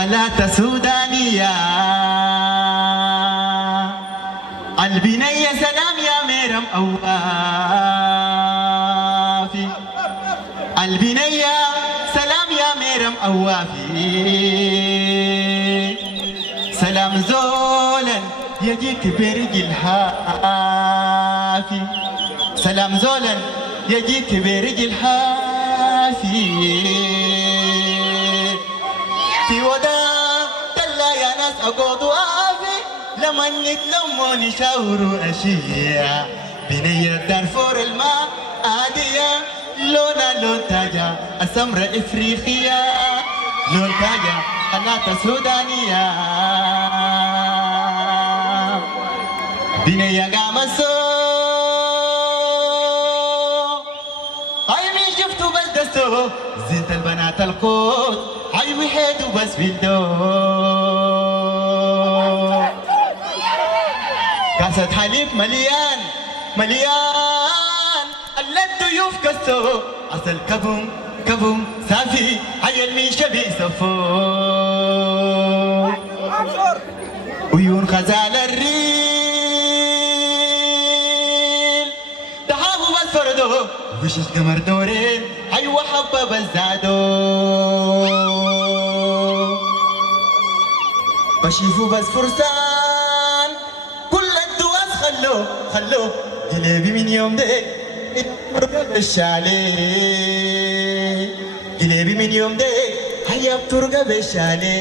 حالات سودانية البنية سلام يا ميرم أوافي البنية سلام يا ميرم أوافي سلام زولا يجيك برجل الحافي سلام زولا يجيك برجل حافي في وداع تلا يا ناس أقعد وافي لما نتلم ونشاور أشياء بنية دارفور الماء عادية لونا لون تاجا السمرة إفريقية لون تاجا حالات سودانية بنية قامسو هاي مين شفتوا بس دستو زينة البنات القوت هاي وحيد وبس بالدور كاسة حليب مليان مليان الضيوف كسو عسل كبوم كبوم صافي هاي المين شبي صفو عيون خزال الريل تهابو بس فردو وشش قمر دورين هاي وحبة بس زادو بشوفوا بس فرسان كل الدواس خلو قلبي من يوم ده الشالي قلبي من يوم ده هيا بترقى بالشالي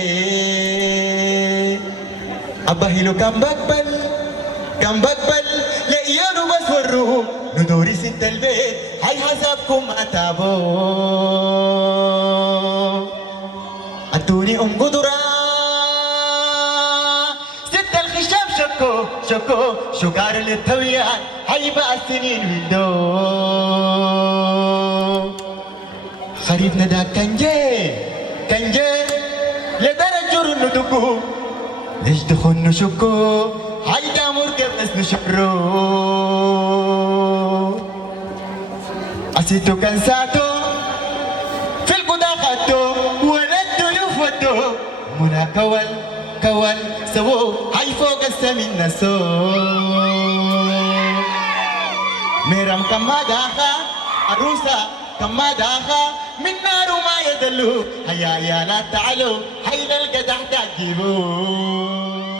أبهلو كم بقبل لقيانو بس ورو ندوري ست البيت هاي حسابكم أتابو أتوني قدرة شكو شكار للتويان هاي بقى السنين ولدو خريفنا دا كنجي لدرجة ندقو ليش دخل نشكو هاي دامور قبس نشكرو أسيتو كنساتو في القدا خدو ولدو يفودو منا كوال سوو هاي فوق السمين نسو ميرم كما داخا عروسة كما داخا من نار ما يدلو هيا يا لا تعلو هاي للقدح تعجبو